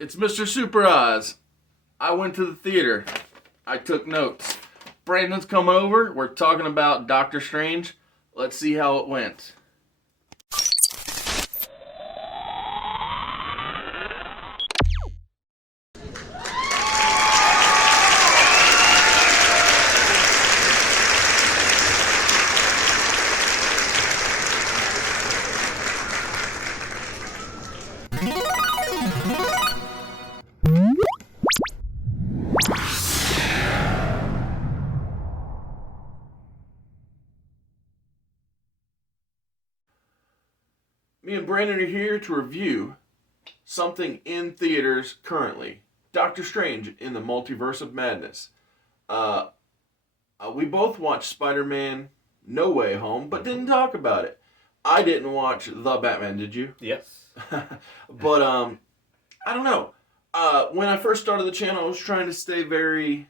It's Mr. Super Oz. I went to the theater. I took notes. Brandon's come over. We're talking about Doctor Strange. Let's see how it went. Me and Brandon are here to review something in theaters currently. Doctor Strange in the Multiverse of Madness. We both watched Spider-Man No Way Home, but didn't talk about it. I didn't watch The Batman, did you? Yes. But, I don't know. When I first started the channel, I was trying to stay very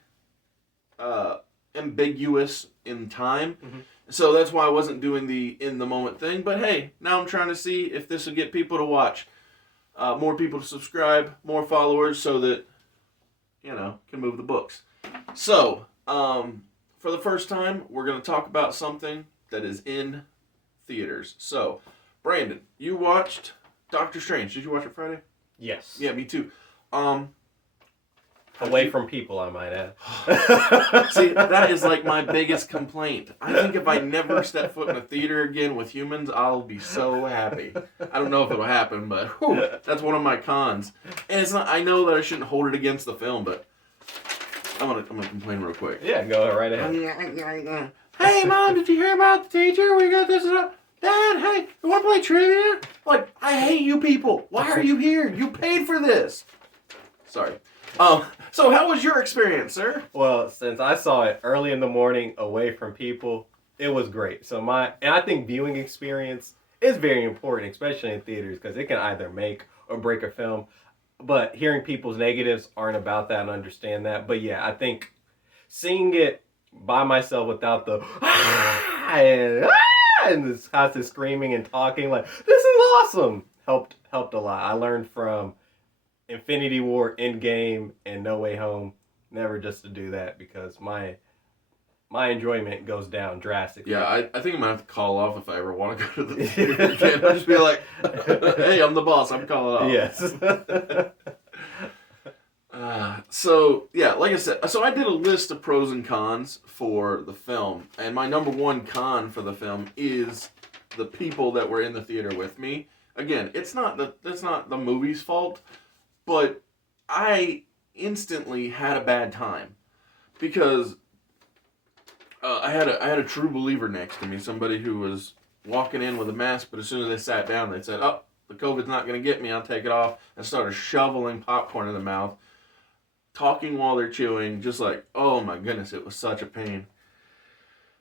ambiguous in time. Mm-hmm. So that's why I wasn't doing the in-the-moment thing. But hey, now I'm trying to see if this will get people to watch. More people to subscribe, more followers, so that, can move the books. So, for the first time, we're going to talk about something that is in theaters. So, Brandon, you watched Doctor Strange. Did you watch it Friday? Yes. Yeah, me too. Away from people, I might add. See, that is like my biggest complaint. I think if I never step foot in a theater again with humans, I'll be so happy. I don't know if it'll happen, but that's one of my cons. And it's not. I know that I shouldn't hold it against the film, but I'm gonna complain real quick. Yeah, go right ahead. Hey, Mom, did you hear about the teacher? We got this and that. Dad, hey, you want to play trivia? Like, I hate you people. Why are you here? You paid for this. Sorry. So how was your experience, sir? Well, since I saw it early in the morning away from people, it was great. And I think viewing experience is very important, especially in theaters, because it can either make or break a film. But hearing people's negatives aren't about that and understand that. But yeah, I think seeing it by myself without the and this constant screaming and talking like, this is awesome, helped a lot. I learned from Infinity War, Endgame, and No Way Home, never just to do that, because my enjoyment goes down drastically. Yeah, I think I'm going to have to call off if I ever want to go to the theater again. I'll just be like, hey, I'm the boss, I'm calling off. Yes. So, yeah, like I said, so I did a list of pros and cons for the film, and my number one con for the film is the people that were in the theater with me. Again, it's not the movie's fault, but I instantly had a bad time because I had a true believer next to me, somebody who was walking in with a mask, but as soon as they sat down, they said, "Oh, the COVID's not going to get me. I'll take it off," and started shoveling popcorn in the mouth, talking while they're chewing, just like, oh my goodness, it was such a pain.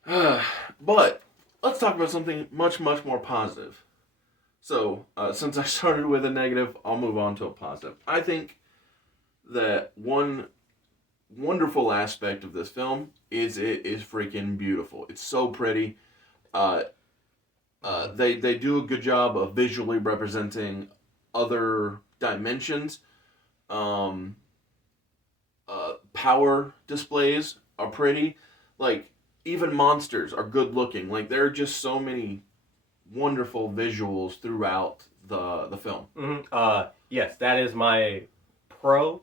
But let's talk about something much, much more positive. So, since I started with a negative, I'll move on to a positive. I think that one wonderful aspect of this film is it is freaking beautiful. It's so pretty. They do a good job of visually representing other dimensions. Power displays are pretty. Like, even monsters are good looking. Like, there are just so many wonderful visuals throughout the film. Mm-hmm. Yes, that is my pro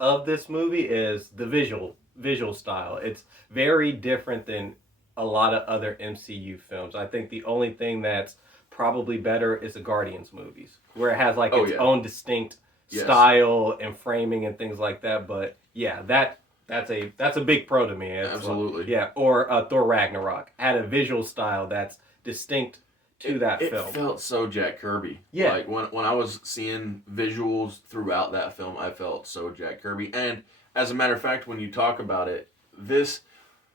of this movie, is the visual style. It's very different than a lot of other MCU films. I think the only thing that's probably better is the Guardians movies, where it has its own distinct style and framing and things like that. But yeah, that's a big pro to me. Absolutely. Or Thor Ragnarok had a visual style that's distinct to that film. It felt so Jack Kirby. Yeah. Like when I was seeing visuals throughout that film, I felt so Jack Kirby. And as a matter of fact, when you talk about it, this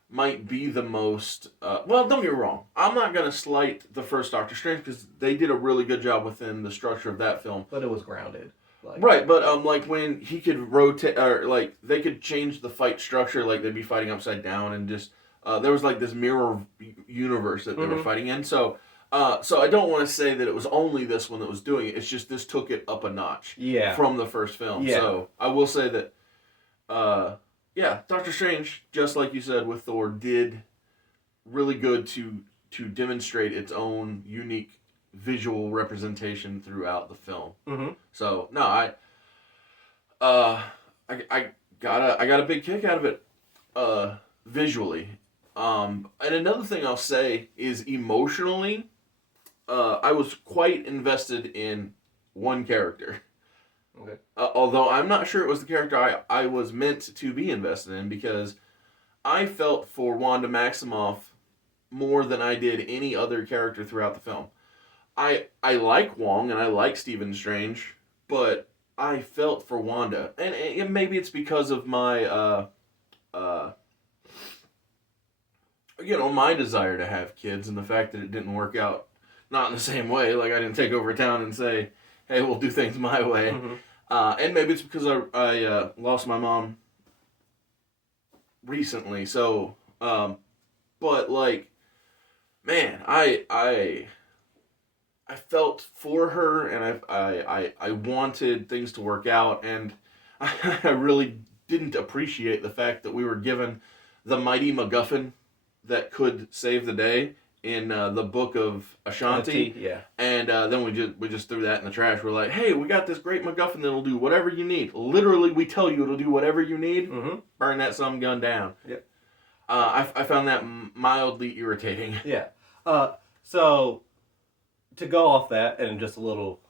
might be the most... well, don't get me wrong. I'm not going to slight the first Doctor Strange because they did a really good job within the structure of that film. But it was grounded. Right, but like when he could rotate, or like they could change the fight structure, like they'd be fighting upside down and just... there was like this mirror universe that they were fighting in. So So I don't want to say that it was only this one that was doing it. It's just this took it up a notch from the first film. Yeah. So I will say that, Doctor Strange, just like you said with Thor, did really good to demonstrate its own unique visual representation throughout the film. Mm-hmm. So no, I got a big kick out of it, visually. And another thing I'll say is emotionally, I was quite invested in one character. Okay. Although I'm not sure it was the character I was meant to be invested in, because I felt for Wanda Maximoff more than I did any other character throughout the film. I like Wong and I like Stephen Strange, but I felt for Wanda, and maybe it's because of my my desire to have kids and the fact that it didn't work out, not in the same way. Like I didn't take over town and say, "Hey, we'll do things my way." Mm-hmm. And maybe it's because I lost my mom recently. So, but like, man, I felt for her, and I wanted things to work out, and I really didn't appreciate the fact that we were given the mighty MacGuffin that could save the day in the book of Ashanti. Yeah. And then we just threw that in the trash. We're like, hey, we got this great MacGuffin that'll do whatever you need. Literally, we tell you it'll do whatever you need. Mm-hmm. Burn that some gun down. Yep. I found that mildly irritating. Yeah. So to go off that and just a little,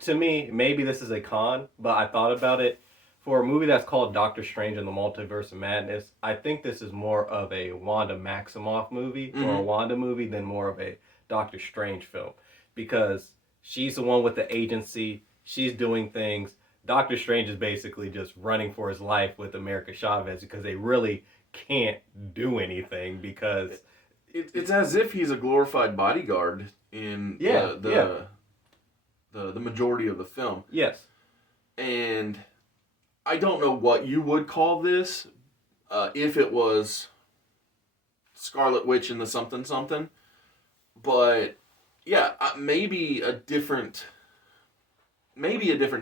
to me, maybe this is a con, but I thought about it. For a movie that's called Doctor Strange and the Multiverse of Madness, I think this is more of a Wanda Maximoff movie or a Wanda movie than more of a Doctor Strange film, because she's the one with the agency. She's doing things. Doctor Strange is basically just running for his life with America Chavez because they really can't do anything because it's as if he's a glorified bodyguard in the majority of the film. Yes. And I don't know what you would call this, if it was Scarlet Witch and the something something, but yeah, maybe a different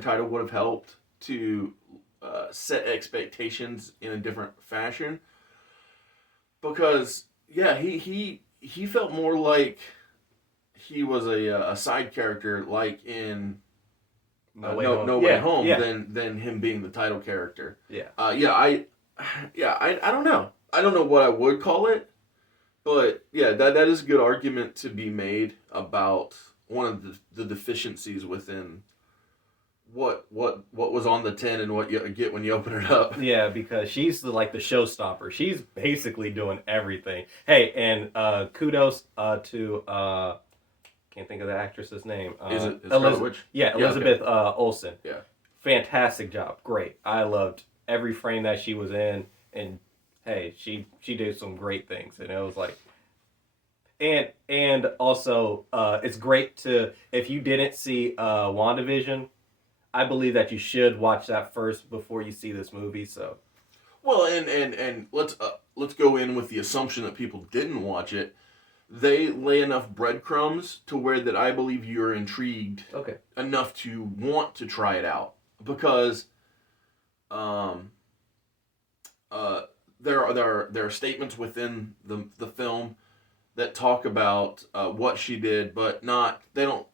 title would have helped to set expectations in a different fashion, because yeah, he felt more like he was a side character, like in No Way Home, than him being the title character. Yeah. I don't know. I don't know what I would call it, but yeah, that is a good argument to be made about one of the deficiencies within what was on the tin and what you get when you open it up. Yeah, because she's the showstopper. She's basically doing everything. Hey, and kudos to can't think of the actress's name. Is it Scarlet Witch? Yeah, Elizabeth Olsen. Yeah. Fantastic job. Great. I loved every frame that she was in, and hey, she did some great things, and it was like, and also it's great to, if you didn't see WandaVision, I believe that you should watch that first before you see this movie. So, well, and let's go in with the assumption that people didn't watch it. They lay enough breadcrumbs to where that I believe you're intrigued enough to want to try it out, because there are statements within the film that talk about what she did, but they don't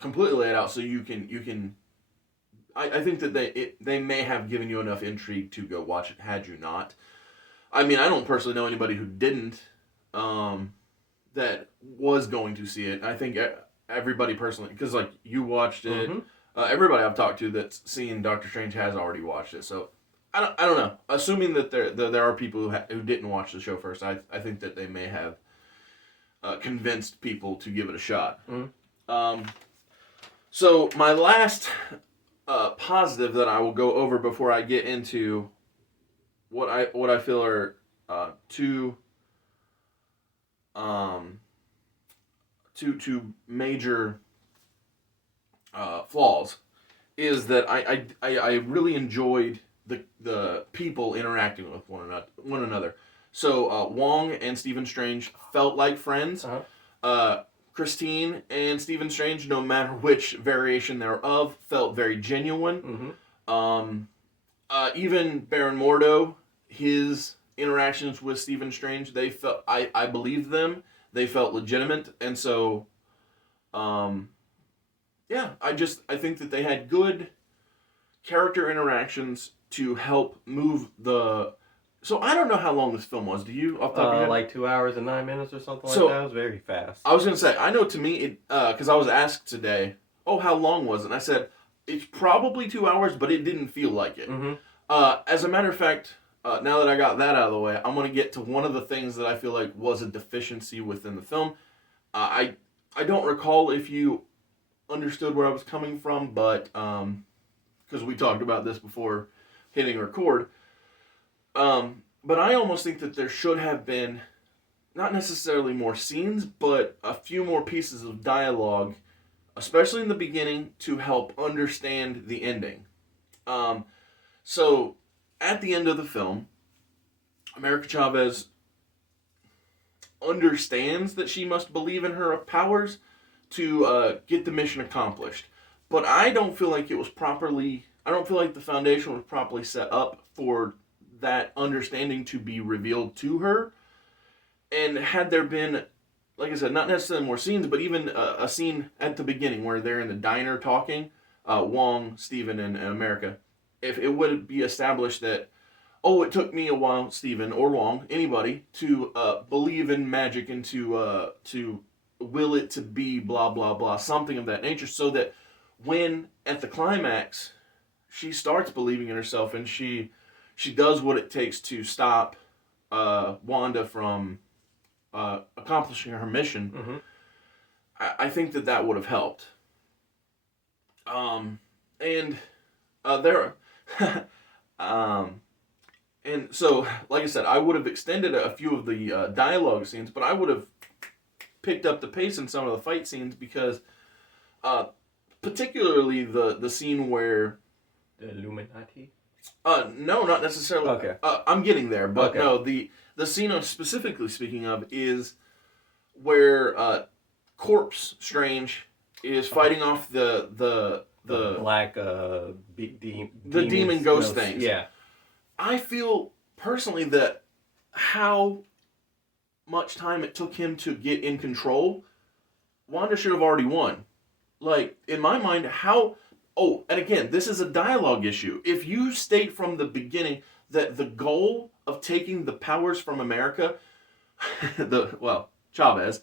completely lay it out, so you can. I think that they may have given you enough intrigue to go watch it had you not. I mean, I don't personally know anybody who didn't. That was going to see it. I think everybody personally, because like you watched it, everybody I've talked to that's seen Doctor Strange has already watched it. So I don't know. Assuming that there are people who didn't watch the show first, I think that they may have convinced people to give it a shot. So my last positive that I will go over before I get into what I feel are two major flaws is that I really enjoyed the people interacting with one another. So Wong and Stephen Strange felt like friends. Christine and Stephen Strange, no matter which variation thereof, felt very genuine. Even Baron Mordo, his interactions with Stephen Strange, they felt I believed them. They felt legitimate, and so, yeah, I think that they had good character interactions to help move the. So I don't know how long this film was. Do you off the top of your head? Like 2 hours and 9 minutes or something like that. It was very fast. I was gonna say I know to me it because I was asked today, oh, how long was it? And I said it's probably 2 hours, but it didn't feel like it. As a matter of fact, now that I got that out of the way, I'm gonna get to one of the things that I feel like was a deficiency within the film. I don't recall if you understood where I was coming from, but because we talked about this before hitting record. But I almost think that there should have been, not necessarily more scenes, but a few more pieces of dialogue, especially in the beginning, to help understand the ending. So, at the end of the film, America Chavez understands that she must believe in her powers to get the mission accomplished. But I don't feel like it was properly, I don't feel like the foundation was properly set up for that understanding to be revealed to her. And had there been, like I said, not necessarily more scenes, but even a scene at the beginning where they're in the diner talking, Wong, Steven, and America, if it would be established that, oh, it took me a while, Steven or Wong, anybody, to believe in magic and to will it to be blah, blah, blah, something of that nature, so that when, at the climax, she starts believing in herself and she does what it takes to stop Wanda from accomplishing her mission, I think that would have helped. And so, like I said, I would have extended a few of the dialogue scenes, but I would have picked up the pace in some of the fight scenes because, particularly the scene where the Illuminati. No, not necessarily. Okay. I'm getting there, but okay. No, the scene I'm specifically speaking of is where Corpse Strange is fighting off the black demon ghost things. Yeah. I feel personally that how much time it took him to get in control, Wanda should have already won. Like, in my mind, how... Oh, and again, this is a dialogue issue. If you state from the beginning that the goal of taking the powers from America, Chavez,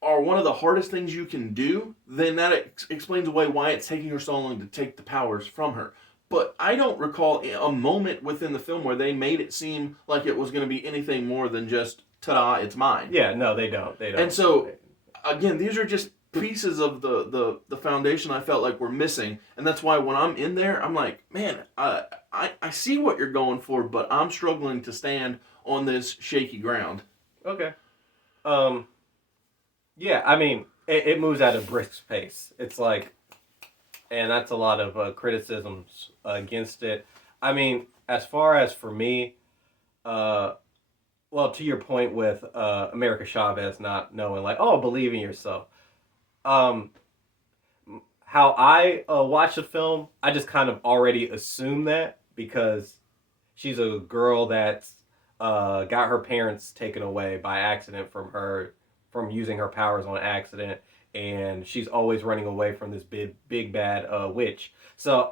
are one of the hardest things you can do, then that explains away why it's taking her so long to take the powers from her. But I don't recall a moment within the film where they made it seem like it was going to be anything more than just, ta-da, it's mine. Yeah, no, they don't. And so, again, these are just pieces of the foundation I felt like were missing. And that's why when I'm in there, I'm like, man, I see what you're going for, but I'm struggling to stand on this shaky ground. Okay. Yeah, I mean, it moves at a brisk pace. It's like... And that's a lot of criticisms against it. I mean, as far as for me, well, to your point with America Chavez not knowing, like, oh, believe in yourself. How I watch the film, I just kind of already assume that because she's a girl that's got her parents taken away by accident from using her powers on accident. And she's always running away from this big bad witch. So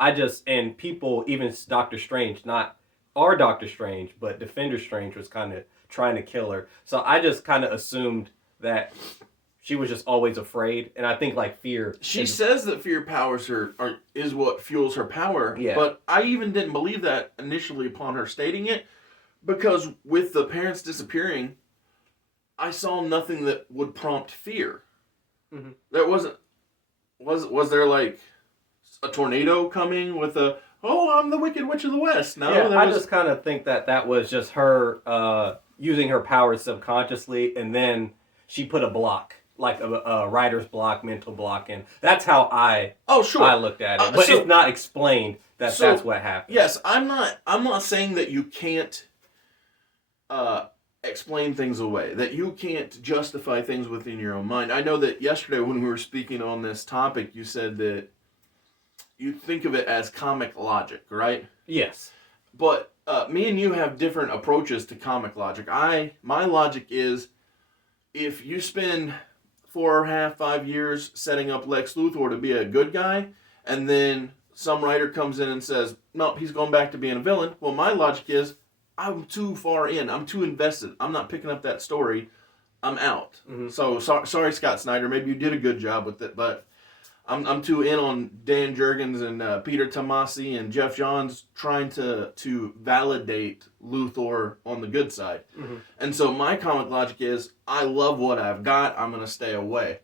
and people, even Doctor Strange, not our Doctor Strange, but Defender Strange was kind of trying to kill her. So I just kind of assumed that she was just always afraid. And I think like fear. She says that fear powers is what fuels her power. Yeah. But I even didn't believe that initially upon her stating it, because with the parents disappearing, I saw nothing that would prompt fear. Mm-hmm. There wasn't. Was there like a tornado coming with I'm the Wicked Witch of the West? No, yeah, I just kind of think that was just her using her powers subconsciously, and then she put a block, like a writer's block, mental block in. That's how I looked at it, but it's not explained that's what happened. Yes, I'm not saying that you can't explain things away, that you can't justify things within your own mind. I know that yesterday when we were speaking on this topic, you said that you think of it as comic logic, right? Yes. But me and you have different approaches to comic logic. My logic is, if you spend 4.5, 5 years setting up Lex Luthor to be a good guy, and then some writer comes in and says, no, he's going back to being a villain. Well, my logic is, I'm too far in. I'm too invested. I'm not picking up that story. I'm out. Mm-hmm. So sorry, Scott Snyder. Maybe you did a good job with it, but I'm too in on Dan Jurgens and Peter Tomasi and Jeff Johns trying to validate Luthor on the good side. Mm-hmm. And so my comic logic is, I love what I've got. I'm going to stay away.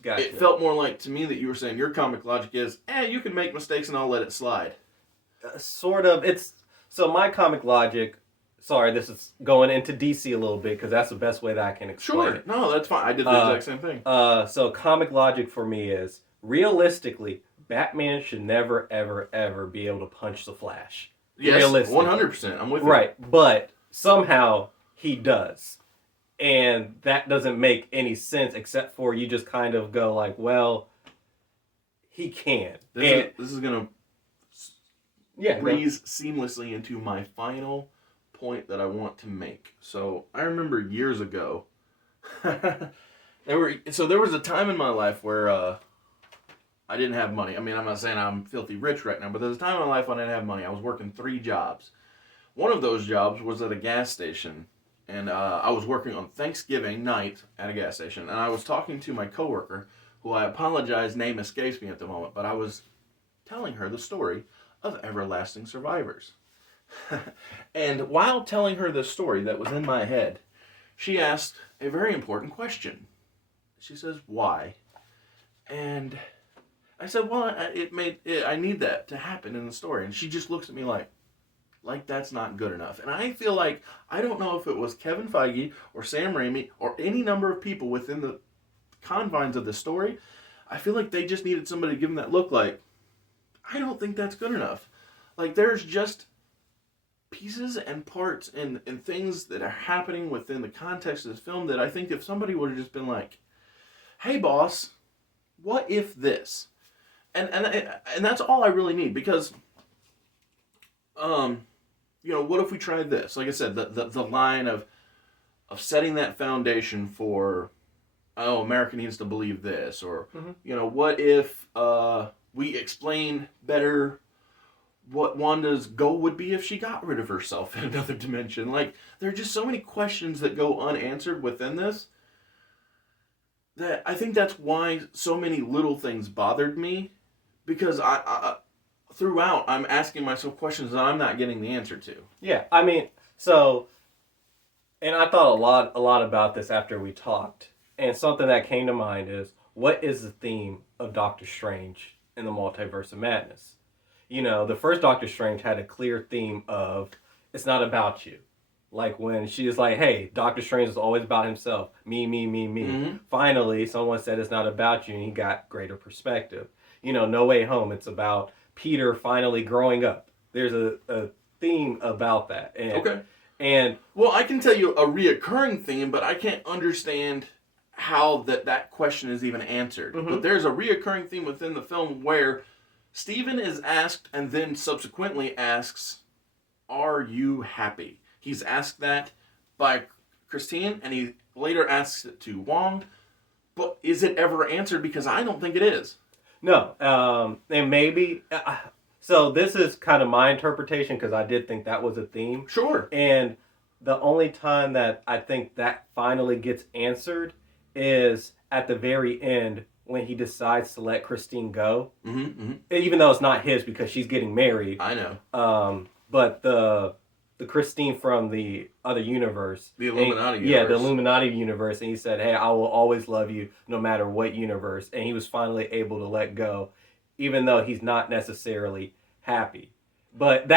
Gotcha. It felt more like to me that you were saying your comic logic is, you can make mistakes and I'll let it slide. Sort of. So my comic logic. Sorry, this is going into DC a little bit because that's the best way that I can explain it. No, that's fine. I did the exact same thing. So comic logic for me is, realistically, Batman should never, ever, ever be able to punch the Flash. Yes, 100%. I'm with you. Right, but somehow he does. And that doesn't make any sense except for you just kind of go like, well, he can. This is going to breeze go. seamlessly into my final point that I want to make. So I remember years ago, there was a time in my life where I didn't have money. I mean, I'm not saying I'm filthy rich right now, but there's a time in my life when I didn't have money. I was working 3 jobs. One of those jobs was at a gas station, and I was working on Thanksgiving night at a gas station, and I was talking to my coworker, who I apologize, name escapes me at the moment, but I was telling her the story of Everlasting Survivors. And while telling her this story that was in my head, she asked a very important question. She says, why? And I said, well, I need that to happen in the story. And she just looks at me like that's not good enough. And I feel like, I don't know if it was Kevin Feige or Sam Raimi or any number of people within the confines of the story. I feel like they just needed somebody to give them that look like, I don't think that's good enough. Like, there's just pieces and parts and things that are happening within the context of this film that I think if somebody would have just been like, hey boss, what if this? And that's all I really need, because what if we tried this? Like I said, the line of setting that foundation for, America needs to believe this, or what if we explain better what Wanda's goal would be if she got rid of herself in another dimension. Like, there are just so many questions that go unanswered within this that I think that's why so many little things bothered me, because I throughout I'm asking myself questions that I'm not getting the answer to. Yeah, I mean, and I thought a lot about this after we talked, and something that came to mind is, what is the theme of Doctor Strange in the Multiverse of Madness? The first Doctor Strange had a clear theme of, it's not about you. Like when she was like, hey, Doctor Strange is always about himself. Me, me, me, me. Mm-hmm. Finally, someone said it's not about you, and he got greater perspective. No Way Home, it's about Peter finally growing up. There's a theme about that. And well, I can tell you a reoccurring theme, but I can't understand how that question is even answered. Mm-hmm. But there's a reoccurring theme within the film where Stephen is asked and then subsequently asks, are you happy? He's asked that by Christine, and he later asks it to Wong. But is it ever answered? Because I don't think it is. No. And maybe... so this is kind of my interpretation, because I did think that was a theme. Sure. And the only time that I think that finally gets answered is at the very end, when he decides to let Christine go. Mm-hmm, mm-hmm. Even though it's not his, because she's getting married. I know. But the Christine from the other universe. The Illuminati universe. Yeah, the Illuminati universe. And he said, hey, I will always love you no matter what universe. And he was finally able to let go, even though he's not necessarily happy. But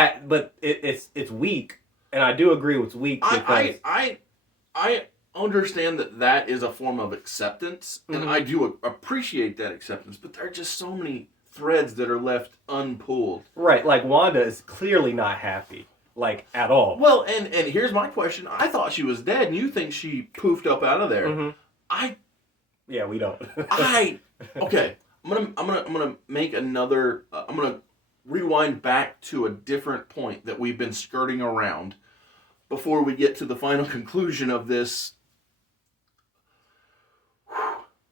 it's weak. And I do agree it's weak. Because I understand that is a form of acceptance, and I do appreciate that acceptance, but there are just so many threads that are left unpulled. Right, like Wanda is clearly not happy. like, at all. Well, and here's my question. I thought she was dead, and you think she poofed up out of there. Mm-hmm. Yeah, we don't. Okay. I'm gonna make another. I'm gonna rewind back to a different point that we've been skirting around before we get to the final conclusion of this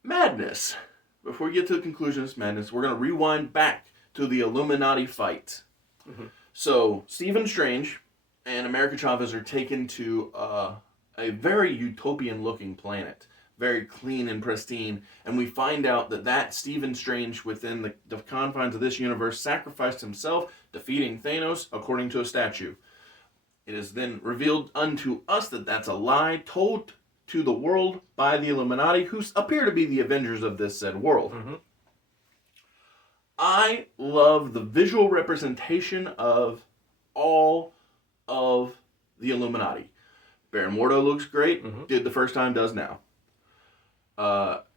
madness. Before we get to the conclusion of this madness, we're gonna rewind back to the Illuminati fight. Mm-hmm. So Stephen Strange and America Chavez are taken to a very utopian-looking planet. Very clean and pristine, and we find out that Stephen Strange, within the confines of this universe, sacrificed himself, defeating Thanos, according to a statue. It is then revealed unto us that that's a lie told to the world by the Illuminati, who appear to be the Avengers of this said world. Mm-hmm. I love the visual representation of all of the Illuminati. Baron Mordo looks great, did the first time, does now.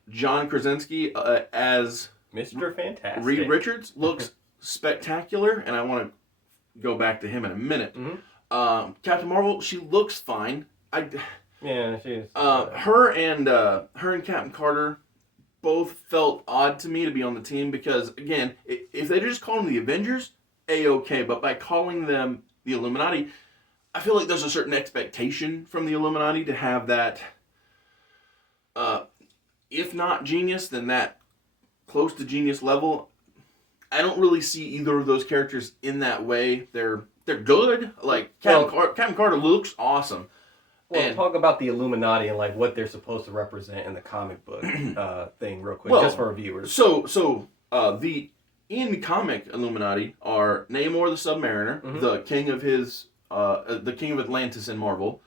John Krasinski as Mr. Fantastic. Reed Richards looks spectacular, and I want to go back to him in a minute. Mm-hmm. Captain Marvel, she looks fine. Yeah, she is. Her and Captain Carter both felt odd to me to be on the team because, again, if they just call them the Avengers, A-okay, but by calling them the Illuminati, I feel like there's a certain expectation from the Illuminati to have that. If not genius, then that close to genius level. I don't really see either of those characters in that way. They're good. Like Captain Carter looks awesome. Well, talk about the Illuminati and like what they're supposed to represent in the comic book thing, real quick, just for our viewers. So the in-comic Illuminati are Namor the Submariner, the king of Atlantis in Marvel.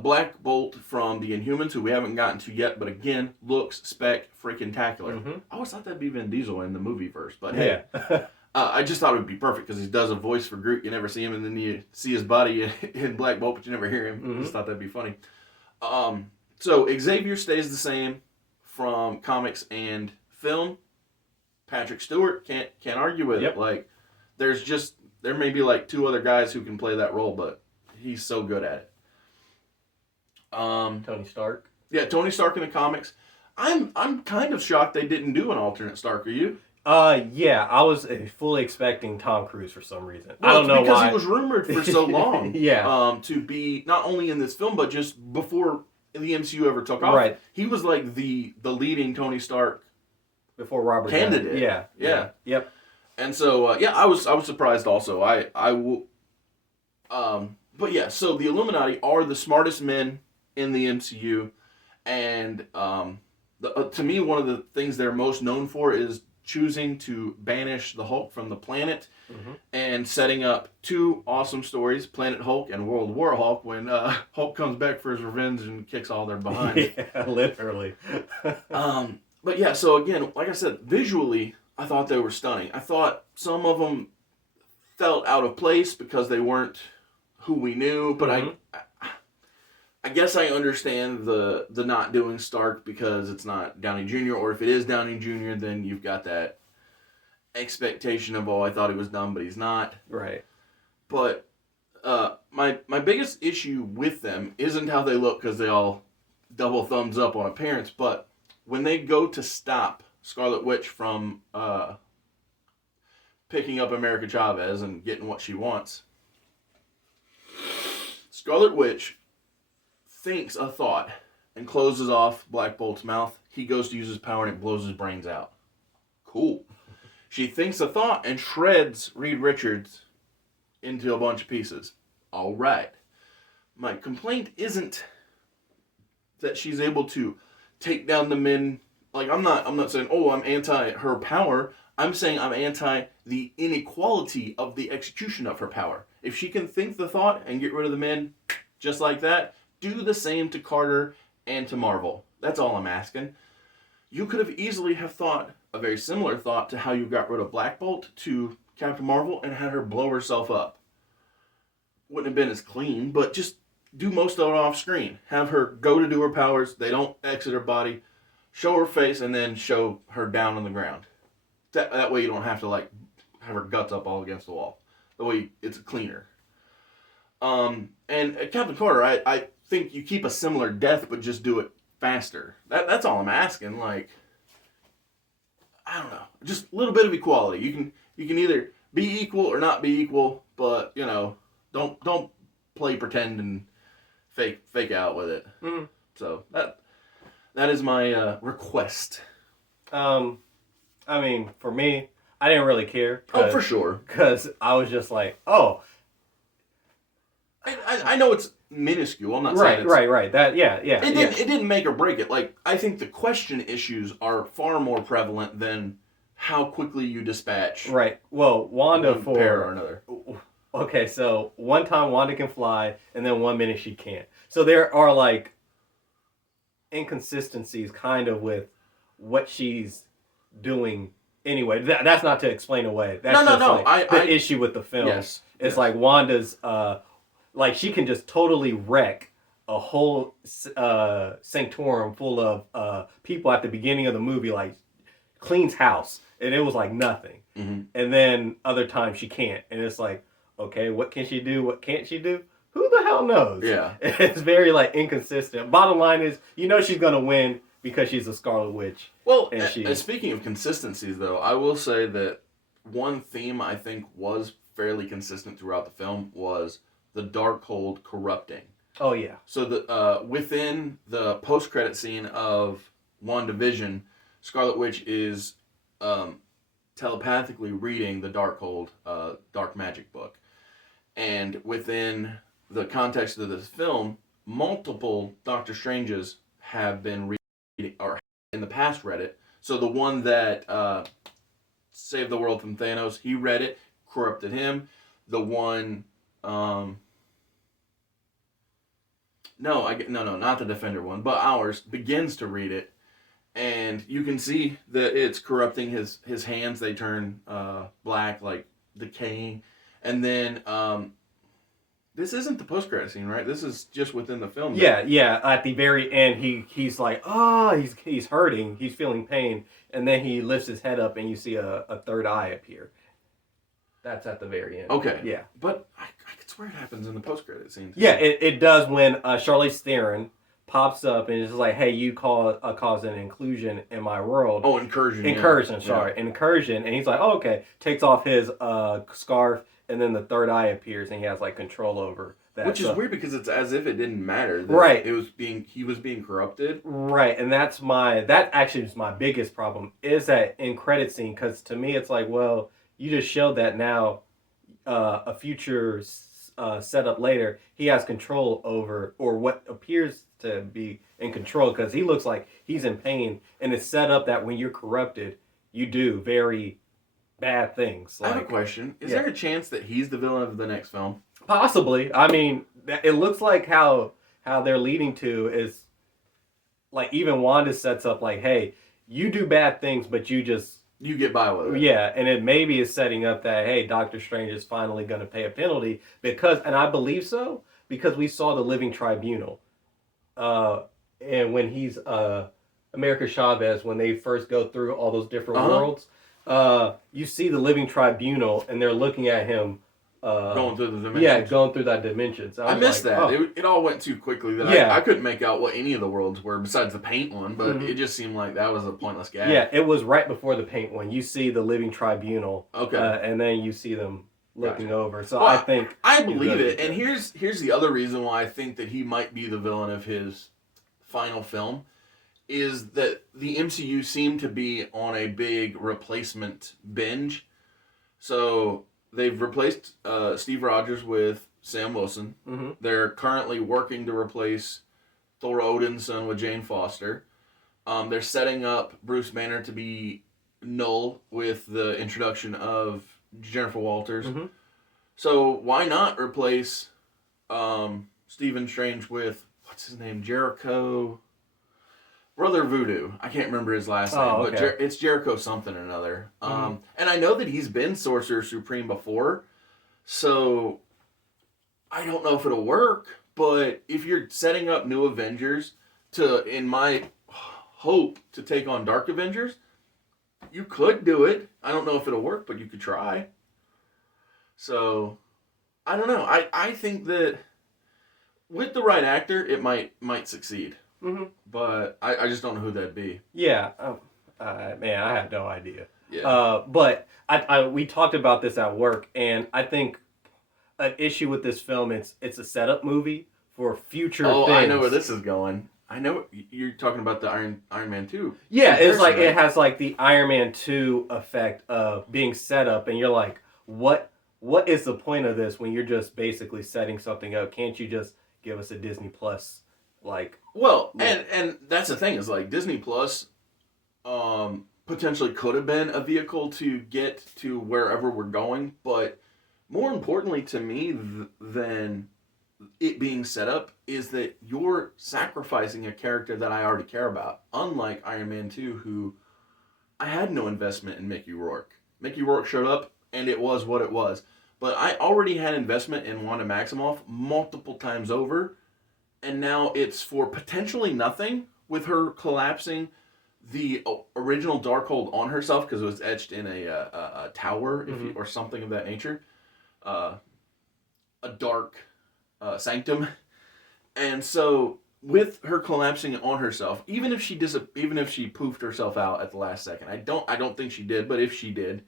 Black Bolt from the Inhumans, who we haven't gotten to yet, but again, looks spec-freaking-tacular. Mm-hmm. I always thought that'd be Vin Diesel in the movieverse, but hey. Yeah. I just thought it would be perfect, because he does a voice for Groot, you never see him, and then you see his body in Black Bolt, but you never hear him. Mm-hmm. I just thought that'd be funny. So Xavier stays the same from comics and film. Patrick Stewart, can't argue with it. Like, there may be like two other guys who can play that role, but he's so good at it. Tony Stark. Yeah, Tony Stark in the comics. I'm kind of shocked they didn't do an alternate Stark. Are you? Yeah, I was fully expecting Tom Cruise for some reason. Well, I don't know because why. He was rumored for so long. Yeah. To be not only in this film, but just before the MCU ever took off. Right. He was like the leading Tony Stark before Robert candidate. Yeah. Yep. And so I was surprised also. I will. But yeah, so the Illuminati are the smartest men in the MCU, and to me, one of the things they're most known for is choosing to banish the Hulk from the planet, and setting up two awesome stories, Planet Hulk and World War Hulk, when Hulk comes back for his revenge and kicks all their behind. Yeah, literally. But yeah, so again, like I said, visually, I thought they were stunning. I thought some of them felt out of place because they weren't who we knew, but I guess I understand the not doing Stark because it's not Downey Jr., or if it is Downey Jr., then you've got that expectation of, I thought he was dumb, but he's not. Right. But my biggest issue with them isn't how they look, because they all double thumbs up on appearance, but when they go to stop Scarlet Witch from picking up America Chavez and getting what she wants, Scarlet Witch thinks a thought and closes off Black Bolt's mouth. He goes to use his power and it blows his brains out. Cool. She thinks a thought and shreds Reed Richards into a bunch of pieces. All right. My complaint isn't that she's able to take down the men. Like, I'm not saying, I'm anti her power. I'm saying I'm anti the inequality of the execution of her power. If she can think the thought and get rid of the men just like that, do the same to Carter and to Marvel. That's all I'm asking. You could have easily have thought a very similar thought to how you got rid of Black Bolt to Captain Marvel and had her blow herself up. Wouldn't have been as clean, but just do most of it off screen. Have her go to do her powers. They don't exit her body. Show her face and then show her down on the ground. That way you don't have to have her guts up all against the wall. That way it's cleaner. And Captain Carter, I think you keep a similar death, but just do it faster. That's all I'm asking. Like, I don't know, just a little bit of equality. You can either be equal or not be equal, but don't play pretend and fake out with it. Mm-hmm. So that is my request. I mean, for me, I didn't really care. Oh, for sure. Because I was just like, oh. I know it's minuscule. I'm not saying it's... Right. That, yeah. It didn't make or break it. Like, I think the question issues are far more prevalent than how quickly you dispatch. Right. Well, Wanda one pair or another. Okay, so one time Wanda can fly, and then 1 minute she can't. So there are, like, inconsistencies kind of with what she's doing anyway. That's not to explain away. That's no. Like the issue with the film. Yes. It's like Wanda's, like, she can just totally wreck a whole sanctorum full of people at the beginning of the movie, like, cleans house, and it was like nothing. Mm-hmm. And then other times she can't, and it's like, okay, what can she do? What can't she do? Who the hell knows? Yeah. It's very, like, inconsistent. Bottom line is, she's gonna win because she's a Scarlet Witch. Well, and speaking of consistencies, though, I will say that one theme I think was fairly consistent throughout the film was the Darkhold corrupting. Oh, yeah. So the within the post-credit scene of WandaVision, Scarlet Witch is telepathically reading the Darkhold dark magic book. And within the context of this film, multiple Doctor Stranges have been reading, or in the past read it. So the one that saved the world from Thanos, he read it, corrupted him. The one... no, not the Defender one, but ours begins to read it, and you can see that it's corrupting his hands. They turn black, like decaying, and then this isn't the post-credit scene, right? This is just within the film. Yeah. At the very end, he's like, he's hurting, he's feeling pain, and then he lifts his head up, and you see a third eye appear. That's at the very end. Okay. Yeah. But I could swear it happens in the post-credit scene too. Yeah, it does when Charlize Theron pops up and is like, hey, you cause an inclusion in my world. Oh, incursion. Incursion, sorry. Yeah. Incursion. And he's like, oh, okay. Takes off his scarf, and then the third eye appears, and he has, like, control over that. Which is weird because it's as if it didn't matter. Right. He was being corrupted. Right, and that actually is my biggest problem, is that end credit scene, because to me it's like, well, you just showed that now a future setup later, he has control over, or what appears to be in control, because he looks like he's in pain, and it's set up that when you're corrupted, you do very bad things. Like, I have a question. Is there a chance that he's the villain of the next film? Possibly. I mean, it looks like how they're leading to is, like, even Wanda sets up like, hey, you do bad things, but you get by with it. Yeah, and it maybe is setting up that, hey, Doctor Strange is finally going to pay a penalty because, and I believe so, because we saw the Living Tribunal. And when he's America Chavez, when they first go through all those different worlds, you see the Living Tribunal, and they're looking at him going through the dimensions. Yeah, going through that dimension. So I missed that. Oh. It all went too quickly that I couldn't make out what any of the worlds were besides the paint one, but it just seemed like that was a pointless gag. Yeah, it was right before the paint one. You see the Living Tribunal. Okay. And then you see them looking over. So I think... I believe it. And here's the other reason why I think that he might be the villain of his final film, is that the MCU seemed to be on a big replacement binge. So... they've replaced Steve Rogers with Sam Wilson. Mm-hmm. They're currently working to replace Thor Odinson with Jane Foster. They're setting up Bruce Banner to be Null with the introduction of Jennifer Walters. Mm-hmm. So why not replace Stephen Strange with, what's his name, Jericho... Brother Voodoo. I can't remember his last name, but it's Jericho something or another. And I know that he's been Sorcerer Supreme before, so I don't know if it'll work, but if you're setting up new Avengers to, in my hope, to take on Dark Avengers, you could do it. I don't know if it'll work, but you could try. So, I don't know. I think that with the right actor, it might succeed. Mm-hmm. But I just don't know who that'd be. Yeah. Man, I have no idea. Yeah. But we talked about this at work, and I think an issue with this film, it's a setup movie for future things. I know where this is going. I know you're talking about the Iron Man 2. Yeah, it's like right? it has like the Iron Man 2 effect of being set up, and you're like, what is the point of this when you're just basically setting something up? Can't you just give us a Disney Plus like? Well, and that's the thing is like Disney Plus potentially could have been a vehicle to get to wherever we're going, but more importantly to me than it being set up is that you're sacrificing a character that I already care about. Unlike Iron Man 2, who I had no investment in Mickey Rourke. Mickey Rourke showed up and it was what it was. But I already had investment in Wanda Maximoff multiple times over, and now it's for potentially nothing with her collapsing the original Darkhold on herself because it was etched in a tower or something of that nature. A dark sanctum, and so with her collapsing on herself, even if she poofed herself out at the last second, I don't think she did, but if she did,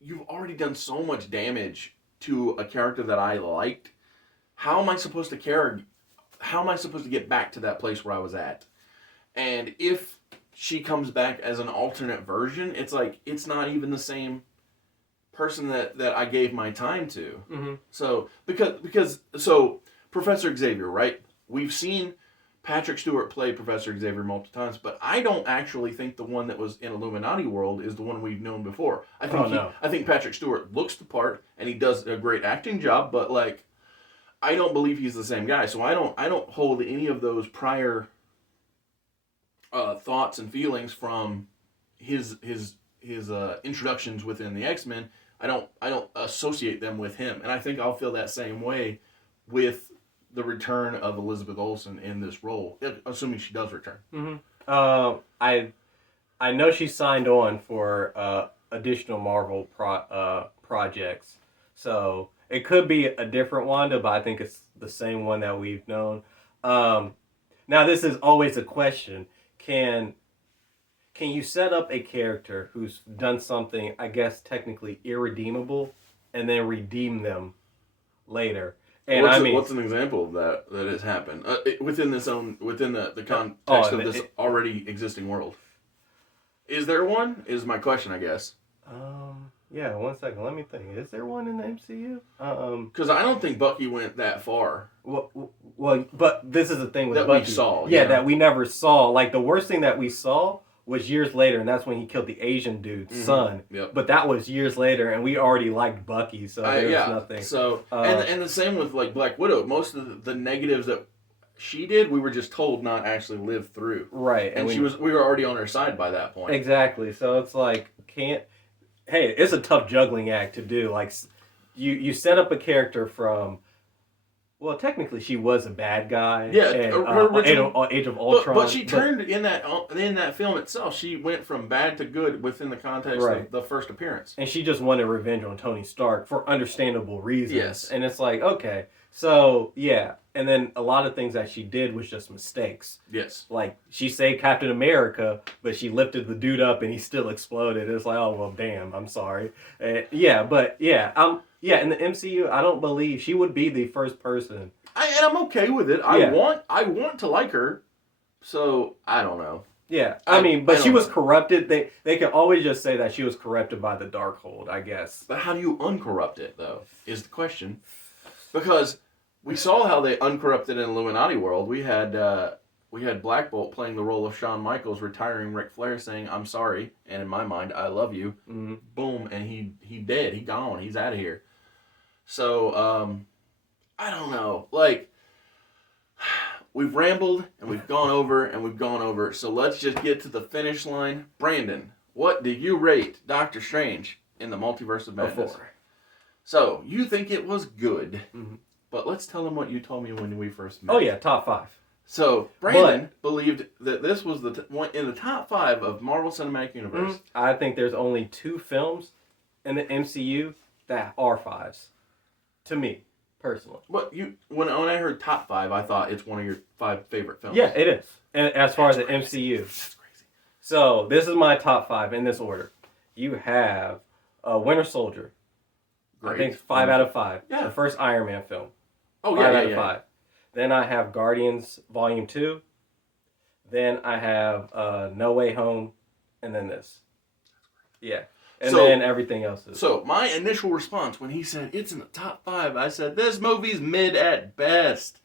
you've already done so much damage to a character that I liked. How am I supposed to care? How am I supposed to get back to that place where I was at? And if she comes back as an alternate version, it's like it's not even the same person that I gave my time to. Mm-hmm. So because Professor Xavier, right? We've seen Patrick Stewart play Professor Xavier multiple times, but I don't actually think the one that was in Illuminati World is the one we've known before. I think Patrick Stewart looks the part and he does a great acting job, but like I don't believe he's the same guy. So I don't hold any of those prior thoughts and feelings from his introductions within the X-Men. I don't associate them with him, and I think I'll feel that same way with the return of Elizabeth Olsen in this role, assuming she does return. Mm-hmm. I know she signed on for additional Marvel projects, so it could be a different Wanda, but I think it's the same one that we've known. Now, this is always a question: Can you set up a character who's done something, I guess, technically irredeemable, and then redeem them later? And what's an example of that has happened within the context of this already existing world? Is there one? Is my question, I guess. Yeah. 1 second. Let me think. Is there one in the MCU? Because I don't think Bucky went that far. Well, but this is the thing with that Bucky. We saw. Yeah, that we never saw. Like the worst thing that we saw was years later, and that's when he killed the Asian dude's son. Yep. But that was years later, and we already liked Bucky, so there was nothing. So and the same with like Black Widow. Most of the negatives that she did, we were just told not actually live through. Right, and we were already on her side by that point. Exactly. So it's like Hey, it's a tough juggling act to do. Like you set up a character from. Well, technically, she was a bad guy. Yeah, Age of Ultron. But she turned in that film itself. She went from bad to good within the context of the first appearance. And she just wanted revenge on Tony Stark for understandable reasons. Yes. And it's like, okay, so yeah. And then a lot of things that she did was just mistakes. Yes. Like she saved Captain America, but she lifted the dude up and he still exploded. It's like, oh well, damn. I'm sorry. In the MCU, I don't believe she would be the first person. And I'm okay with it. I want to like her, so I don't know. Yeah, but she was corrupted. They can always just say that she was corrupted by the Darkhold, I guess. But how do you uncorrupt it, though, is the question. Because we saw how they uncorrupted in Illuminati World. We had Black Bolt playing the role of Shawn Michaels, retiring Ric Flair, saying, "I'm sorry," and in my mind, "I love you." Mm-hmm. Boom, and he dead. He gone. He's out of here. So, I don't know. Like, we've rambled, and we've gone over, and we've gone over. So let's just get to the finish line. Brandon, what do you rate Doctor Strange in the Multiverse of Madness? 4. So, you think it was good, but let's tell them what you told me when we first met. Oh yeah, top 5. So, Brandon believed that this was one in the top 5 of Marvel Cinematic Universe. I think there's only 2 films in the MCU that are 5s. To me, personally. But when I heard top 5, I thought it's one of your 5 favorite films. Yeah, it is. And as far as the MCU. That's crazy. So this is my top 5 in this order. You have Winter Soldier. Great. I think 5 out of 5. Yeah. The first Iron Man film. Oh, 5 yeah, out of 5. Then I have Guardians Volume 2. Then I have No Way Home. And then this. Yeah. And then everything else is. So my initial response when he said it's in the top 5, I said this movie's mid at best.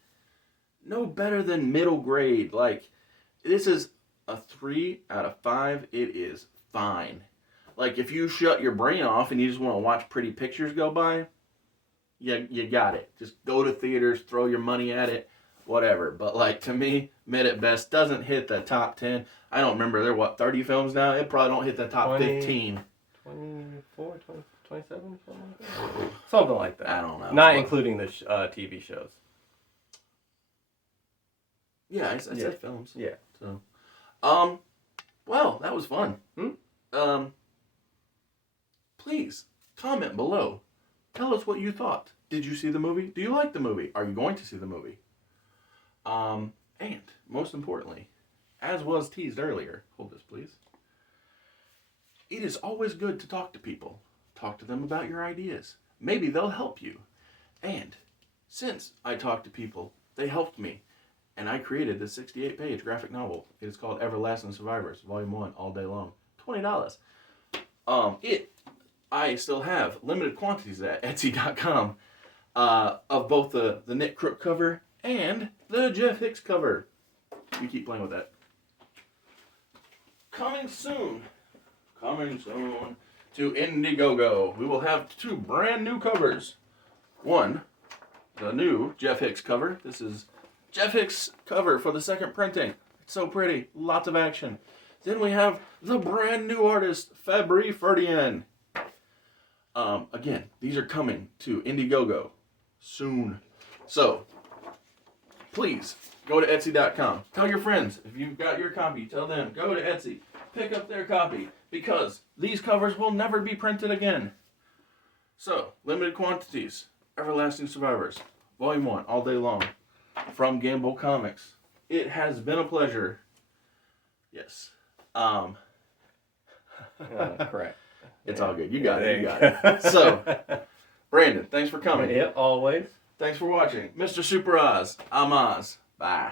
No better than middle grade. Like, this is a 3 out of 5. It is fine. Like, if you shut your brain off and you just want to watch pretty pictures go by, you got it. Just go to theaters, throw your money at it, whatever. But, like, to me, mid at best, doesn't hit the top 10. I don't remember. There are, 30 films now? It probably don't hit the top 15. 24, 20, 27, something like that? Something like that. I don't know. Not including the TV shows. Yeah, I said films. Yeah. So, well, that was fun. Please comment below. Tell us what you thought. Did you see the movie? Do you like the movie? Are you going to see the movie? And most importantly, as was teased earlier, hold this please. It is always good to talk to people. Talk to them about your ideas. Maybe they'll help you. And since I talked to people, they helped me. And I created this 68-page graphic novel. It is called Everlasting Survivors, Volume 1, all day long. $20. I still have limited quantities at Etsy.com of both the Nick Crook cover and the Jeff Hicks cover. You keep playing with that. Coming soon to Indiegogo. We will have 2 brand new covers. One, the new Jeff Hicks cover. This is Jeff Hicks cover for the second printing. It's so pretty. Lots of action. Then we have the brand new artist, Fabri Ferdinand. Again, these are coming to Indiegogo soon. So, please, go to Etsy.com. Tell your friends, if you've got your copy, tell them, go to Etsy, pick up their copy, because these covers will never be printed again. So, limited quantities, Everlasting Survivors, Volume 1, all day long, from Gamble Comics. It has been a pleasure. Yes. Correct. It's all good. You got it. So, Brandon, thanks for coming. Yeah, always. Thanks for watching. Mr. Super Oz, I'm Oz. Bye.